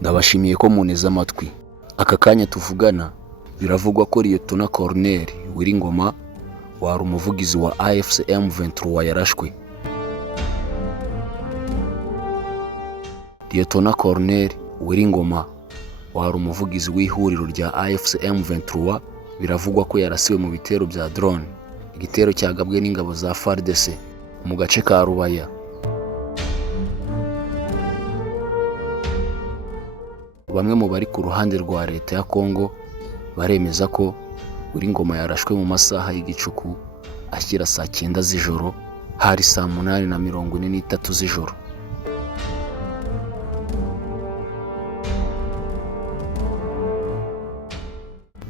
Ndabashimiye ko muneze amatwi. Aka kanya tuvugana biravugwa ko Liyetona Colonel Wiringoma wari umuvugizi wa AFC M23 yarashwe. Liyetona Colonel Wiringoma wari umuvugizi w'ihuriro rya AFC M23 biravugwa ko yarasiwe mu bitero bya drone. Igitero cyagabwe n'ingabo za FARDC mu gace ka Rubaya. Bamwe mu bari ku ruhande rwa leta ya Kongo baremeza ko Wiringoma yarashwe mu masaha y'igicuku ashyira saa 9 z'ijoro, hari saa 8:43 z'ijoro.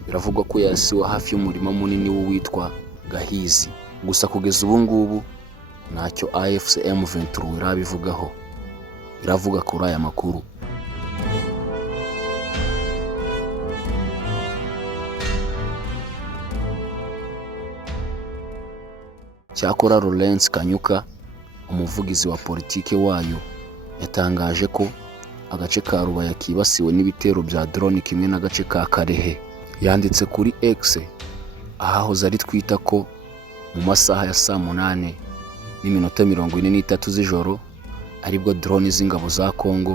Biravugwa ko yasiwe hafi y'umurima munini w'uwitwa Gahizi. Gusa kugeza ubu ngubu ntacyo AFC M23 irabivugaho. Iravuga kuri aya makuru. Cyakora Lawrence Kanyuka, umuvugizi wa politike wayo, yatangaje ko agace ka Rubaya kibasiwe n'ibitero bya drone kimwe n'agace ka Karehe. Yanditse kuri X ahahoze ari twita ko mu masaha ya saa 8:43 z'ijoro aribwo drone z'ingabo za Kongo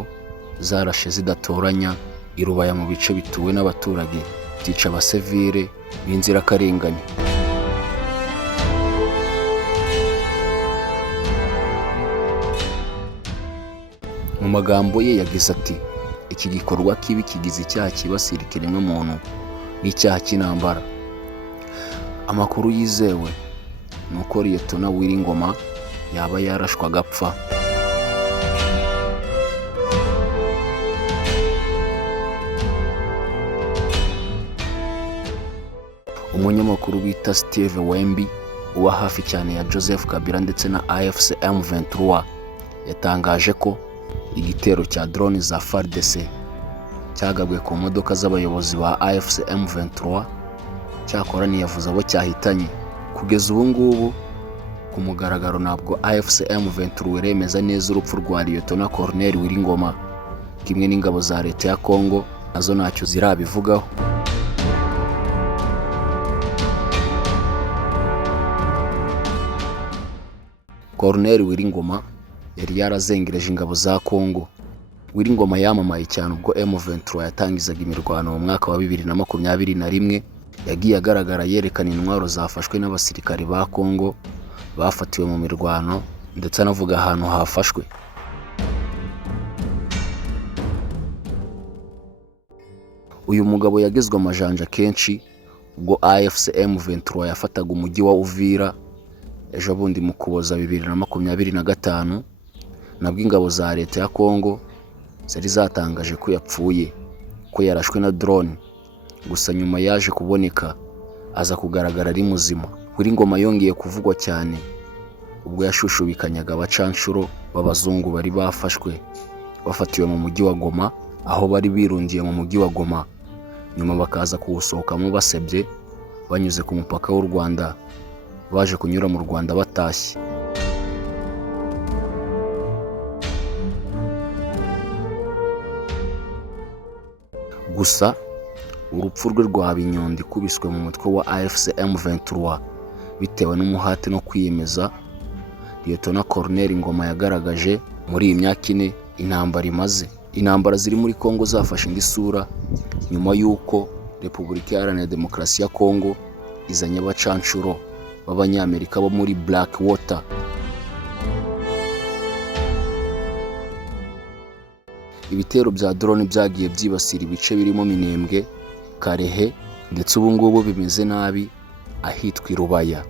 zarashe zidatoranya i Rubaya mu bice bituwe n'abaturage, byica abasivile b'inzirakarengane. Mu magambo ye yagize ati, iki gikorwa kibi kigize icyaha kibasira ikiremwamuntu n'icyaha cy'intambara. Amakuru yizewe nuko Liyetona Wiringoma yaba yarashwe agapfa. Umunyamakuru bita Steve Wemby uba hafi cyane ya Joseph Kabila ndetse na AFC M23 yatangaje ko igitero cya drone za FARDC cyagabwe ku modoka z'abayobozi ba AFC M23 cyakora ntiyavuze abo cyahitanye. Kugeza ubu ngubu ku mugaragaro ntabwo AFC M23 iremeza neza urupfu rwa Liyetona Colonel Wiringoma, kimwe n'ingabo za leta ya Kongo nazo ntacyo zirabivugaho. Colonel Wiringoma yari yarazengereje ingabo za Kongo. Wiringoma yamamaye cyane ubwo M23 yatangizaga imirwano mu mwaka wa 2021. Yagiye agaragara yerekana intwaro zafashwe n'abasirikari ba Kongo bafatiwe mu mirwano, ndetse anavuga ahantu hafashwe. Uyu mugabo yagizwe amajanja kenshi ubwo AFC M23 yafataga umujyi wa Uvira ejo bundi mu Kuboza 2025. Nabwo ingabo za leta ya Kongo zari zatangaje ko yapfuye, ko yarashwe na drone. Gusa nyuma yaje kuboneka aza kugaragara ari muzima. Wiringoma yongeye kuvugwa cyane ubwo yashushubikanyaga abacanshuro b'abazungu bari bafashwe bafatiwe mu mujyi wa Goma, aho bari birungiye mu mujyi wa Goma, nyuma bakaza kuwusohokamo basebye banyuze ku mupaka w'u Rwanda, baje kunyura mu Rwanda batashye. Gusa urupfu rwe rwa Binyondi kubiswe mu mutwe wa AFC M23 bitewe n'umuhate no kwiyemeza Liyetona Colonel Ngoma yagaragaje muri iyi myaka 4 intambara imaze. Intambara ziri muri Kongo zafashe indi sura nyuma y'uko Repubulika Iharanira Demokarasi ya Kongo izanye abacanshuro b'Abanyamerika bo muri Blackwater. Ibitero bya drone byagiye byibasira ibice birimo Minembwe, Karehe, ndetse ubu ngubu bimeze nabi ahitwa i Rubaya.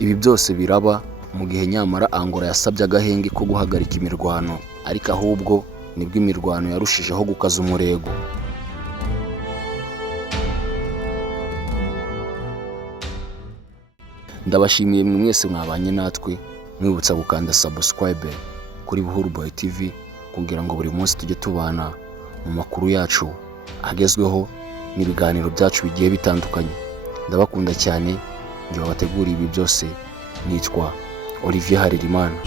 Ibi byose biraba mu gihe nyamara Angola yasabye agahenge ko guhagarika imirwano, ariko ahubwo nibwo imirwano yarushijeho gukaza umurego. Ndabashimiye mwese mwabanye natwe, mwibutsa gukanda subscribe kuri Buhuru Boy TV kugira ngo buri munsi tujye tubana mu makuru yacu agezweho n'ibiganiro byacu bigiye bitandukanye. Ndabakunda cyane, njye wabateguriye ibi byose nitwa Olivier Harerimana.